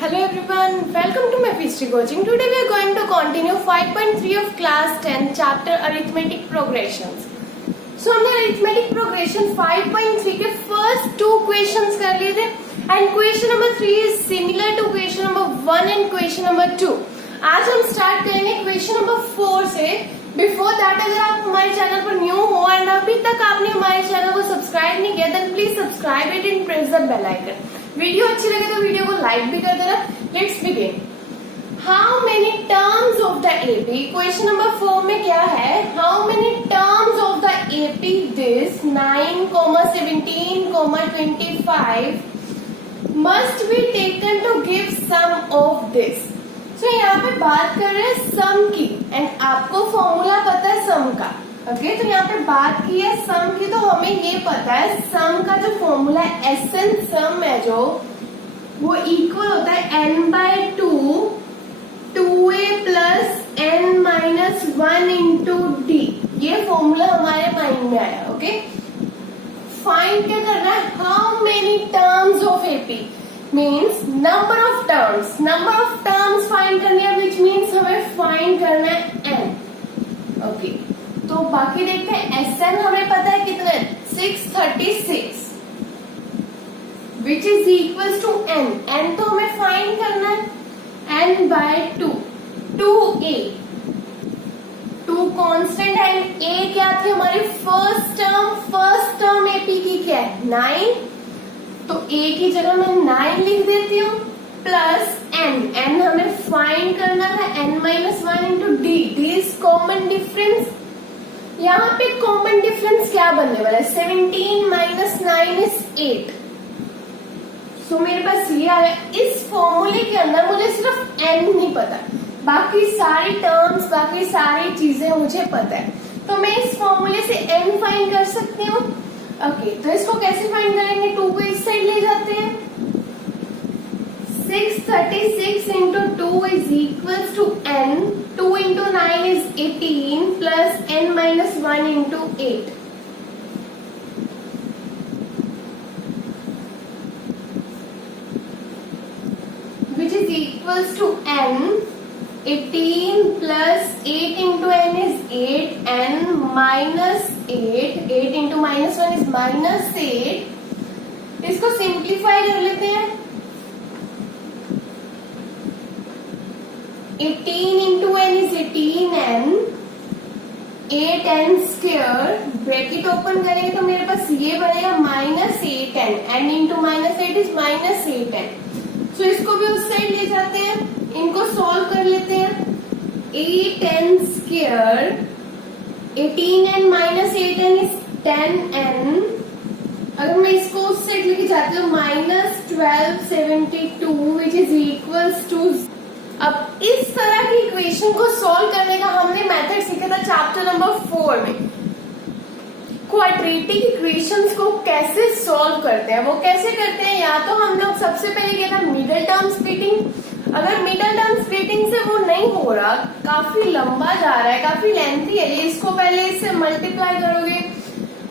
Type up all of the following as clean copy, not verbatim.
Hello everyone, welcome to my PhD coaching. Today we are going to continue 5.3 of class 10 chapter arithmetic progressions. So हमने arithmetic progression 5.3 के first two questions कर लिए थे and question number 3 is similar to question number 1 and question number 2. आज हम start करेंगे question number 4 से. Before that अगर आप हमारे चैनल पर न्यू हो एंड अभी तक आपने हमारे चैनल को सब्सक्राइब नहीं किया then please subscribe it and press the bell icon. Video अच्छी लगे तो वीडियो को लाइक भी कर देना. Let's begin. How many terms of the AP. Question number 4 में क्या है? How many terms of the AP this 9, 17, 25 must be taken to give some of this. So यहाँ पे बात कर रहे हैं सम की एंड आपको फॉर्मूला पता है सम का. ओके तो यहाँ पे बात की है सम की तो हमें ये पता है सम का जो फॉर्मूला है एसएन सम है जो वो इक्वल होता है n by 2a plus n minus 1 into D. ये फॉर्मूला हमारे माइंड में आया. ओके फाइंड क्या करना है? How many terms of AP means number of terms find करनी है विच मीन्स हमें फाइंड करना है n. ओके तो बाकी देखते हैं एसएन हमें पता है कितना है 636 which is equal to n. n तो हमें फाइंड करना है n बाय 2a 2 कांस्टेंट है. a क्या थी हमारी फर्स्ट टर्म एपी की क्या है 9 तो a की जगह मैं 9 लिख देती हूँ प्लस n हमें फाइंड करना था n minus 1 into D. D is common difference. यहाँ पे कॉमन डिफरेंस क्या बनने वाला है 17 माइनस 9 इज 8. सो मेरे पास ये आ गया. इस फॉर्मूले के अंदर मुझे सिर्फ n नहीं पता, बाकी सारी टर्म्स बाकी सारी चीजें मुझे पता है तो मैं इस फॉर्मूले से n फाइंड कर सकती हूँ. ओके तो इसको कैसे फाइंड करेंगे? 2 को इस साइड ले जाते हैं. 636 into 2 is equal to n. 2 into 9 is 18 plus n minus 1 into 8. Which is equal to n. 18 plus 8 into n is 8 n minus 8. 8 into minus 1 is minus 8. इसको सिंप्लीफाई कर लेते हैं. 18 into n is 18n. 8n square bracket open करेंगे तो मेरे पास ये बनेगा minus 8n. n into minus 8 is minus 8n. सो इसको भी उस साइड ले जाते हैं. इनको सॉल्व कर लेते हैं. 8n square 18n minus 8n is 10n. अगर मैं इसको उस साइड लेके जाती हूँ minus 1272 which is equals to. अब इस तरह की इक्वेशन को सॉल्व करने का हमने मेथड सीखा था चैप्टर नंबर 4 में. क्वाड्रेटिक इक्वेशंस को कैसे सॉल्व करते हैं वो कैसे करते हैं? या तो हम लोग सबसे पहले किया था मिडिल टर्म स्प्लिटिंग. अगर मिडिल टर्म स्प्लिटिंग से वो नहीं हो रहा, काफी लंबा जा रहा है, काफी लेंथी है, इसको पहले इससे मल्टीप्लाई करोगे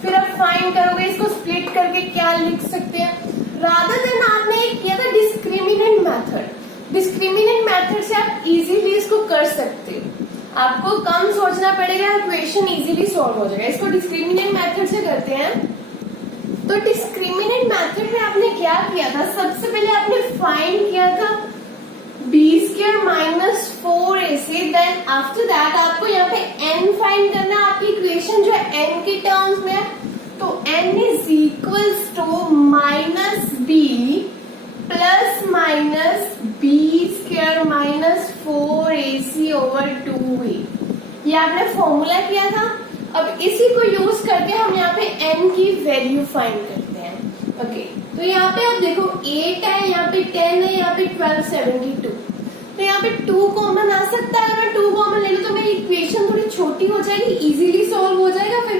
फिर आप फाइंड करोगे इसको स्प्लिट करके क्या लिख सकते हैं. रादर देन आपने एक किया था डिस्क्रिमिनेंट मेथड. डिस्क्रिमिनेंट मेथड से आप इजीली इसको कर सकते हो. आपको कम सोचना पड़ेगा, इक्वेशन इजीली सॉल्व हो जाएगा. इसको डिस्क्रिमिनेंट मेथड से करते हैं. तो डिस्क्रिमिनेंट मेथड में आपने क्या किया था? सबसे पहले आपने फाइंड किया था B square minus 4ac. Then after that आपको यहाँ पे n फाइंड करना है. आपकी इक्वेशन जो है n के टर्म्स में है तो n is equals to minus B plus minus B square minus 4ac over 2a. ये आपने फॉर्मूला किया था. अब इसी को यूज करके हम यहाँ पे n की वैल्यू फाइंड करते हैं. ओके तो यहाँ पे आप देखो 8 है, यहाँ पे 10 है, यहाँ पे 1272. तो यहाँ पे 2 कॉमन आ सकता है. अगर 2 कॉमन ले लो तो मेरी इक्वेशन थोड़ी छोटी हो जाएगी, इजीली सॉल्व हो जाएगा. फिर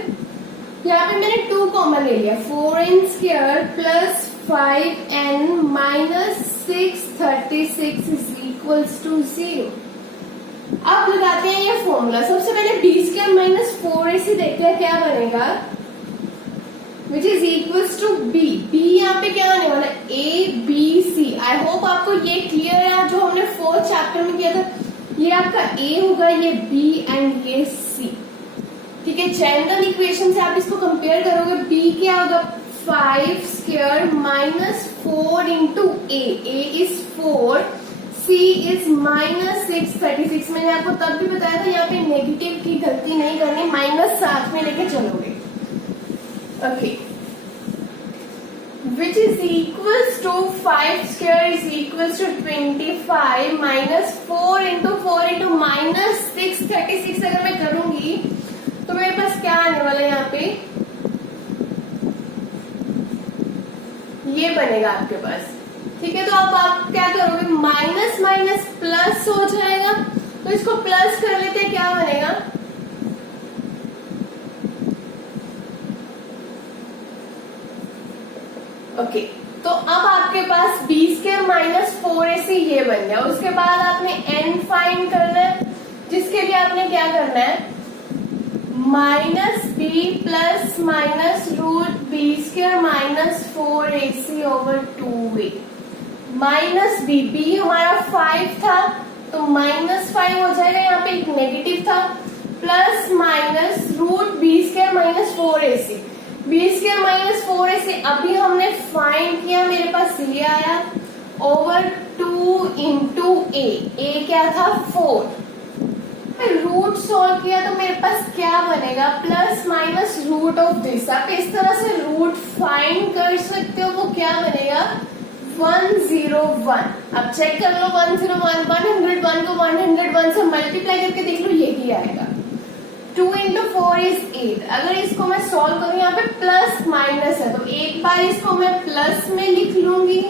यहाँ पे मैंने 2 कॉमन ले लिया. 4n square plus 5n minus 636 is equals to 0. अब लगाते हैं ये फॉर्मूला. सबसे पहले बी स्क्वायर माइनस 4ac देखते हैं क्या बनेगा. Which is equals to B. B यहाँ पे क्या आने वाला है, A B C. I hope आपको ये क्लियर है। जो हमने 4th चैप्टर में किया था, ये आपका ए होगा, ये बी एंड ये सी। ठीक है, जनरल इक्वेशन से आप इसको कंपेयर करोगे। बी क्या होगा, 5 square minus 4 into A is 4, C is minus 6 36। मैंने आपको तब भी बताया था यहाँ पे नेगेटिव की गलती नहीं करनी, माइनस साथ में लेके चलोगे। Okay, which is equals to 5 square is equals to 25 minus 4 into minus 6 36। अगर मैं करूंगी तो मेरे पास क्या आने वाला है, यहाँ पे ये बनेगा आपके पास। ठीक है, तो अब आप क्या करोगे, माइनस माइनस प्लस हो जाएगा, तो इसको प्लस कर लेते हैं, क्या बनेगा, ओके। तो अब आपके पास बी स्क्वायर माइनस 4ac ये बन गया। उसके बाद आपने n फाइंड करना है, जिसके लिए आपने क्या करना है, minus B plus minus root B square minus 4ac over 2a। Minus B, B हमारा 5 था तो माइनस 5 हो जाएगा, यहाँ पे एक नेगेटिव था, plus minus root B square minus 4ac। B square minus 4ac अभी हमने फाइंड किया, मेरे पास ये आया ओवर 2 इंटू ए क्या था 4। रूट सॉल्व किया तो मेरे पास क्या बनेगा, plus minus root of this. आप इस तरह से रूट फाइंड कर सकते हो, वो क्या बनेगा 101। अब चेक कर लो 101, 101 को 101 से मल्टीप्लाई करके देख लो, यही आएगा। 2 इंटू 4 इज 8। अगर इसको मैं सॉल्व करूं, यहाँ पे प्लस माइनस है तो एक बार इसको मैं प्लस में लिख लूंगी,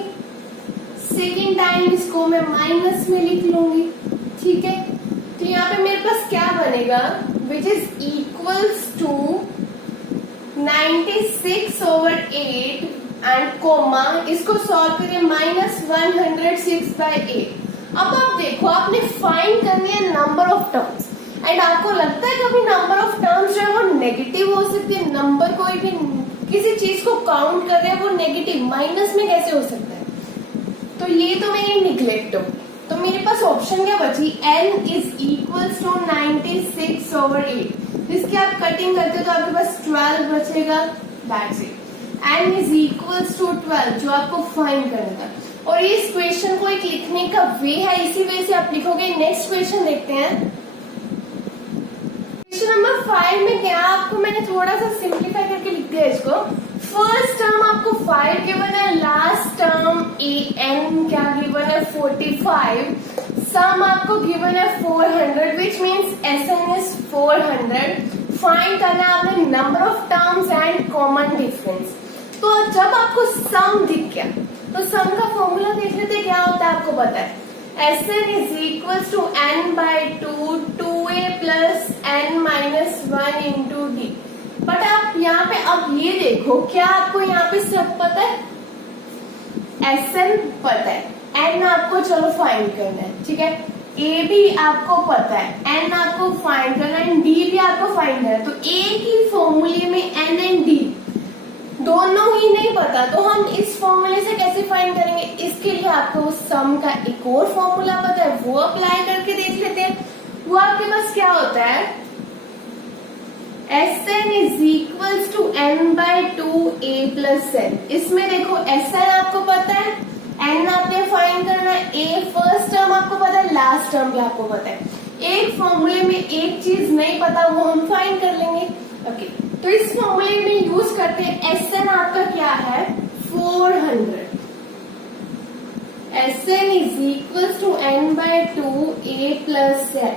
सेकेंड टाइम इसको मैं माइनस में लिख लूंगी। ठीक है, तो यहाँ पे मेरे पास क्या बनेगा, which is equals to 96 over 8 and comma, इसको सॉल्व करिए माइनस 106/8। अब आप देखो, आपने फाइंड करनी है नंबर ऑफ टर्म्स, एंड आपको लगता है कभी नंबर ऑफ टर्म्स जो है वो नेगेटिव हो सकती है। नंबर कोई भी किसी चीज को काउंट कर रहे हैं वो नेगेटिव माइनस में कैसे हो सकता है, तो ये तो मेरी निग्लेक्ट हो। तो मेरे पास ऑप्शन क्या बची, n is equals to 96 over 8। जिसकी आप कटिंग करते हो तो आपके पास 12 बचेगा, that's it. n is equals to 12 जो आपको फाइंड करना है। और इस क्वेश्चन को एक लिखने का वे है, इसी वे से आप लिखोगे। नेक्स्ट क्वेश्चन देखते हैं। क्वेश्चन नंबर 5 में क्या, आपको मैंने थोड़ा सा सिंप्लीफाई करके लिख दिया इसको। फर्स्ट टर्म आपको 5 गिवन है, लास्ट टर्म an क्या गिवन है 45, सम आपको गिवन है 400 which means Sn is 400। Find करना है आपने number of terms and common difference. तो जब आपको सम दिख गया तो सम का फॉर्मूला देख लेते क्या होता है, आपको पता है Sn is equals to n/2 2a plus n minus 1 into d। But आप यहाँ पे अब ये देखो, क्या आपको यहाँ पे सब पता है, Sn पता है, n आपको चलो फाइंड करना है, ठीक है, a भी आपको पता है, n आपको फाइंड करना है, d भी आपको फाइंड करना है। तो एक ही फॉर्मूले में n एंड d दोनों ही नहीं पता, तो हम इस फॉर्मूले से कैसे फाइंड करेंगे। इसके लिए आपको सम का एक और फॉर्मूला पता है, वो अप्लाई करके देख लेते हैं। वो आपके पास क्या होता है, Sn is equals to n/2a plus n। इसमें देखो Sn आपको पता है, n आपने फाइंड करना है, a फर्स्ट टर्म आपको पता है, लास्ट टर्म भी आपको पता है। एक फॉर्मूले में एक चीज नहीं पता, वो हम फाइंड कर लेंगे। ओके, तो इस फॉर्मूले में यूज करते हैं। Sn आपका क्या है 400। Sn is equals to n/2a plus n।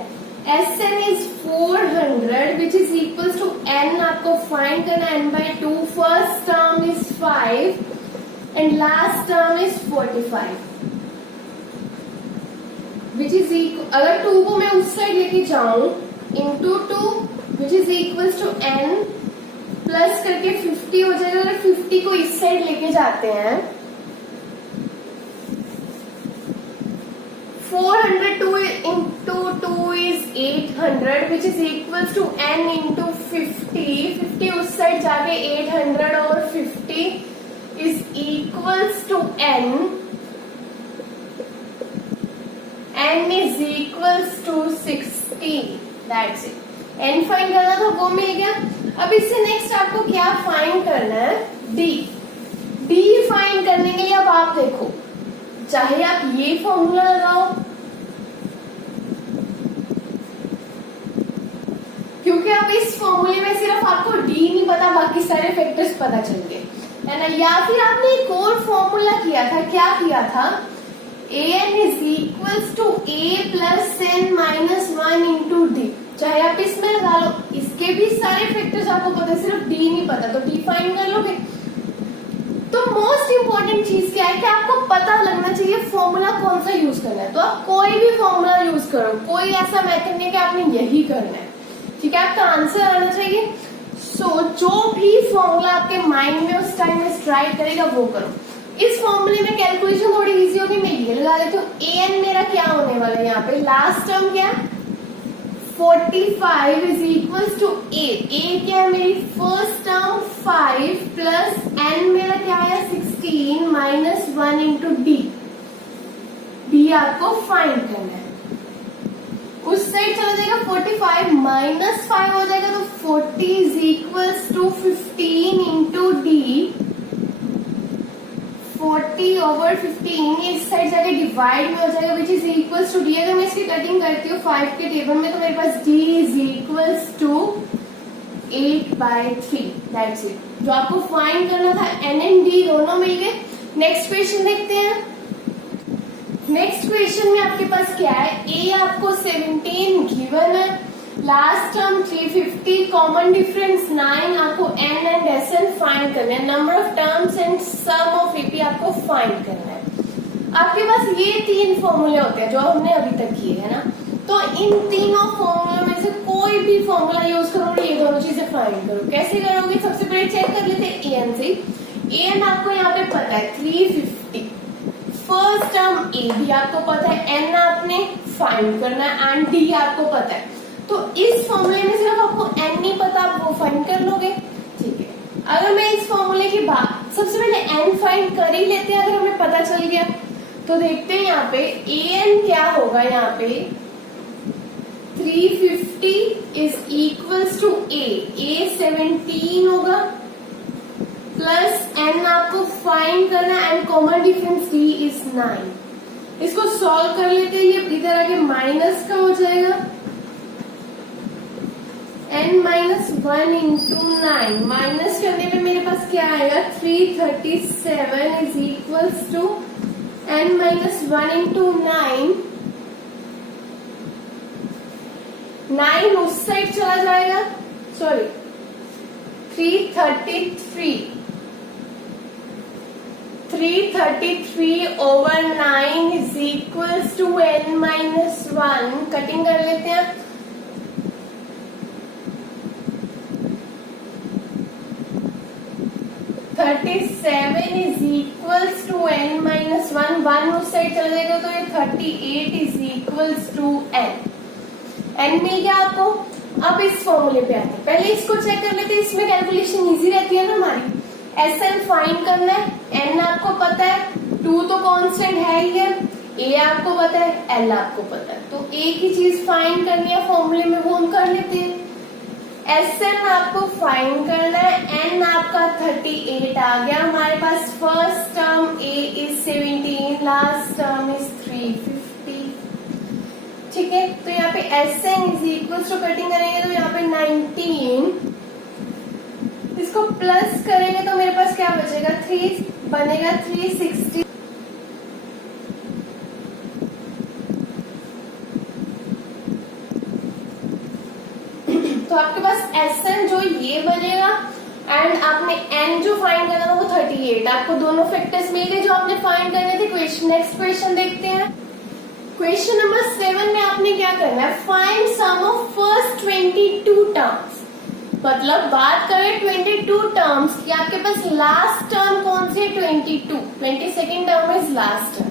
Sn is 400 which is equals to n आपको फाइंड करना है n/2। First term is 5 and last term is 45 which is equal, अगर 2 को मैं उस साइड लेके जाऊं into 2 which is equals to n plus करके 50 हो जाएगा। अगर 50 को इस साइड लेके जाते हैं 402 into 2 is 800 which is equals to n into 50. 50 उस साइड जाके 800 और 50 is equals to n. n is equals to 60. That's it. n find करना था वो मिल गया. अब इससे नेक्स्ट आपको क्या फाइंड करना है? d. d फाइंड करने के लिए अब आप देखो, चाहे आप ये फॉर्मूला लगाओ, क्योंकि अब इस फॉर्मूले में सिर्फ आपको डी नहीं पता, बाकी सारे फैक्टर्स पता चल गए, है ना. या फिर आपने एक और फॉर्मूला किया था, क्या किया था? an is equals to a plus n minus 1 into d. चाहे आप इसमें लगा लो, इसके भी सारे फैक्टर्स आपको पता है, सिर्फ डी नहीं पता, तो डी फाइंड कर लोगे. तो मोस्ट इंपॉर्टेंट चीज क्या है कि आपको पता लगना चाहिए फॉर्मूला कौन सा यूज करना है. तो आप कोई भी फॉर्मूला यूज करो, कोई ऐसा मेथड नहीं कि आपने यही करना है, ठीक है. आपका आंसर आना चाहिए. सो जो भी फॉर्मूला आपके माइंड में उस टाइम में स्ट्राइक करेगा वो करो. इस फॉर्मूले में कैलकुलेशन थोड़ी इजी होगी. मैं ये लगा देती हूँ, an मेरा क्या होने वाला है यहाँ पे, लास्ट टर्म क्या, 45 इज इक्वल्स टू a. क्या है मेरी फर्स्ट टर्म 5 प्लस n मेरा क्या है 16 माइनस 1 इंटू डी. डी आपको फाइंड करना है. उस साइड चला जाएगा 45 माइनस 5 हो जाएगा, तो 40 is equals to 15 into d. 40 over 15 इस साइड जाके डिवाइड में हो जाएगा which is equals to d. अगर मैं इसकी कटिंग करती हूँ 5 के टेबल में, तो मेरे पास d is equals to 8/3. That's it. जो आपको फाइंड करना था n एंड d दोनों मिल गए. नेक्स्ट क्वेश्चन देखते हैं. नेक्स्ट क्वेश्चन में आपके पास क्या है, a आपको 17 गिवन है, लास्ट टर्म 350, कॉमन डिफरेंस 9, आपको n एंड sn फाइंड करना है. Number of terms and sum of ep आपको फाइंड करना है. आपके पास ये 3 फॉर्मूले होते हैं जो हमने अभी तक किए है ना. तो इन तीनों फॉर्मूलों में से कोई भी फॉर्मूला यूज करो और ये दोनों चीजें फाइंड करो. कैसे करोगे? सबसे पहले चेक कर लेते हैं an से. an आपको यहाँ पे पता है 350, फर्स्ट टर्म a भी आपको पता है, n आपने फाइंड करना है एंड d आपको पता है. तो इस फॉर्मूले में सिर्फ आपको n नहीं पता, आप वो फाइंड कर लोगे, ठीक है. अगर मैं इस फॉर्मूले की बात, सबसे पहले n फाइंड कर ही लेते हैं. अगर हमें पता चल गया तो देखते हैं यहाँ पे an क्या होगा. यहाँ पे 350 इज इक्वल्स टू a 17 होगा प्लस n आपको फाइंड करना and common difference d is 9. इसको सॉल्व कर लेते हैं. ये इधर आगे माइनस का हो जाएगा, n माइनस 1 इंटू 9. माइनस करने पे मेरे पास क्या आएगा, 337 is equals to n minus 1 into 9. 9 उस साइड चला जाएगा, sorry 333 over 9 is equals to n minus 1. Cutting कर लेते हैं. Is equals to n minus 1. 1 उस साइड चला जाएगा तो ये 38 is equals to n. n मिल गया आपको. अब इस फॉर्मूले पे आते हैं. पहले इसको चेक कर लेते हैं, इसमें कैलकुलेशन इजी रहती है ना हमारी. sn फाइंड करना है, n आपको पता है, 2 तो कांस्टेंट है ही है, a आपको पता है, l आपको पता है. तो एक ही चीज फाइंड करनी है फॉर्मूले में, वो हम कर लेते हैं. sn आपको फाइंड करना है, n आपका 38 आ गया हमारे पास. First term a is 17, last term is 350, ठीक है. तो यहाँ पे sn is equal to, cutting करेंगे तो यहाँ पे 19, इसको प्लस करेंगे तो मेरे पास क्या बचेगा, 3 बनेगा 360. तो आपके पास sn जो ये बनेगा एंड आपने n जो फाइंड करना था वो 38. आपको दोनों फैक्टर्स मिल गए जो आपने फाइंड करने थे. क्वेश्चन, नेक्स्ट क्वेश्चन देखते हैं. क्वेश्चन नंबर 7 में आपने क्या करना है, find sum of first 22 terms. मतलब बात करें 22 टर्म्स की, आपके पास लास्ट टर्म कौन सी है, 22. 22nd term is last term.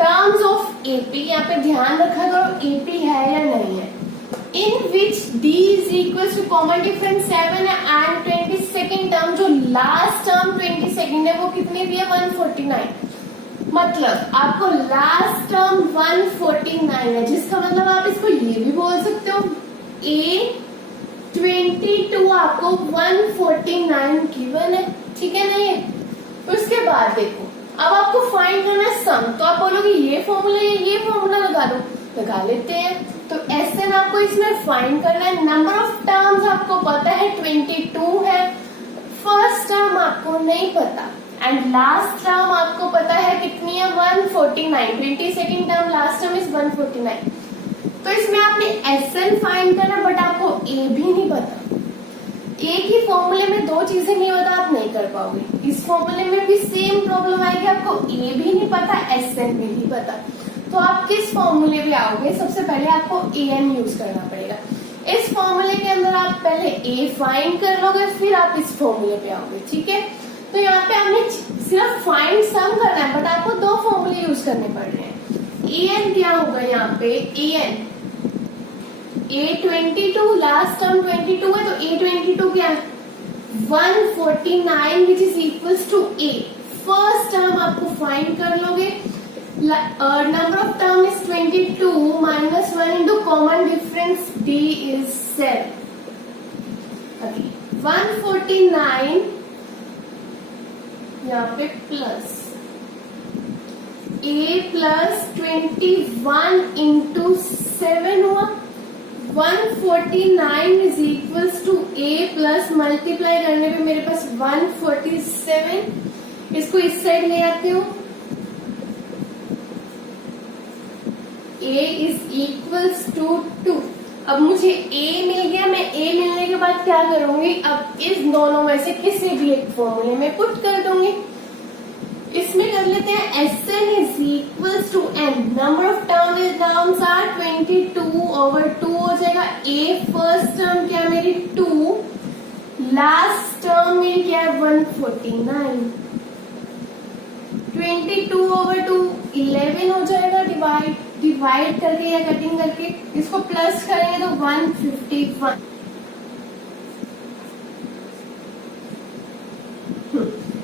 Terms of AP, यहाँ पे ध्यान रखा करो एपी है या नहीं है। In which D is equal to common difference 7 है एंड 22nd टर्म जो लास्ट टर्म 22nd है वो कितनी दी है 149। मतलब आपको लास्ट टर्म 149 है, जिसका मतलब आप इसको ये भी बोल सकते हो A22 आपको 149 गिवन है, ठीक है ना। ये उसके बाद देखो अब आपको फाइंड करना है सम, तो आप बोलोगे ये फॉर्मूला ये फॉर्मूला लगा दो, लगा लेते हैं। तो SN आपको इसमें फाइंड करना है। नंबर ऑफ टर्म्स आपको पता है 22 है, फर्स्ट टर्म आपको नहीं पता एंड लास्ट टर्म आपको पता है कितनी है 149। 22nd term last term is 149। तो इसमें आपने SN फाइंड करना, बट आपको A भी नहीं पता। एक ही फॉर्मूले में दो चीजें नहीं पता, आप नहीं कर पाओगे। इस फॉर्मूले में भी सेम प्रॉब्लम आएगी, आपको A भी नहीं पता SN भी नहीं पता। तो आप किस फॉर्मूले पे आओगे, सबसे पहले आपको AN यूज करना पड़ेगा। इस फॉर्मूले के अंदर आप पहले A फाइंड कर लोगे, फिर आप इस फॉर्मूले पे आओगे, ठीक है। तो यहाँ पे हमने सिर्फ फाइंड सम करना है, बट आपको दो फॉर्मूले यूज करने पड़ रहे हैं। AN क्या होगा यहाँ पे, AN A22 लास्ट टर्म 22 है, तो A22 क्या है 149 which is equals to A। First term आपको फाइंड कर लोगे, number of term is 22 minus 1 into common difference D is 7। अभी 149 यहाँ पे प्लस A प्लस 21 इंटू 7 हुआ 149 is equals to A plus multiply करने पे मेरे पास 147। इसको इस साइड ले आती हूँ, A इज इक्वल्स टू 2। अब मुझे A मिल गया, मैं A मिलने के बाद क्या करूंगी, अब इस दोनों में से किसी भी एक फॉर्मूले में पुट कर दूंगी। इसमें कर लेते हैं SN is equals to N, number of terms are 22 over 2 हो जाएगा। A फर्स्ट टर्म क्या मेरी 2, लास्ट टर्म मेरी क्या है 149। 22 ओवर 2 11 हो जाएगा, डिवाइड करके या कटिंग करके इसको प्लस करेंगे तो 151।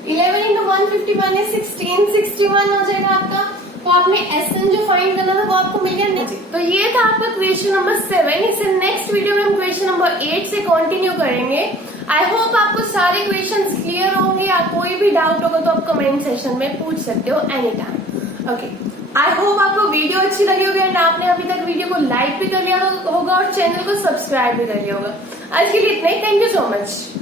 11 इंटू 151 है 1661 हो जाएगा आपका। तो आपने SN जो फाइंड करना था वो आपको मिल गया। तो ये था आपका क्वेश्चन नंबर 7। इसे नेक्स्ट वीडियो में हम क्वेश्चन नंबर 8 से कंटिन्यू करेंगे। आई होप आपको सारे क्वेश्चंस क्लियर होंगे, या कोई भी डाउट होगा तो आप कमेंट सेक्शन में पूछ सकते हो any time. Okay, I hope आपको वीडियो अच्छी लगी होगी एंड आपने अभी तक वीडियो को लाइक भी कर लिया होगा और चैनल को सब्सक्राइब भी कर लिया होगा। आज के लिए इतना ही, थैंक यू सो मच।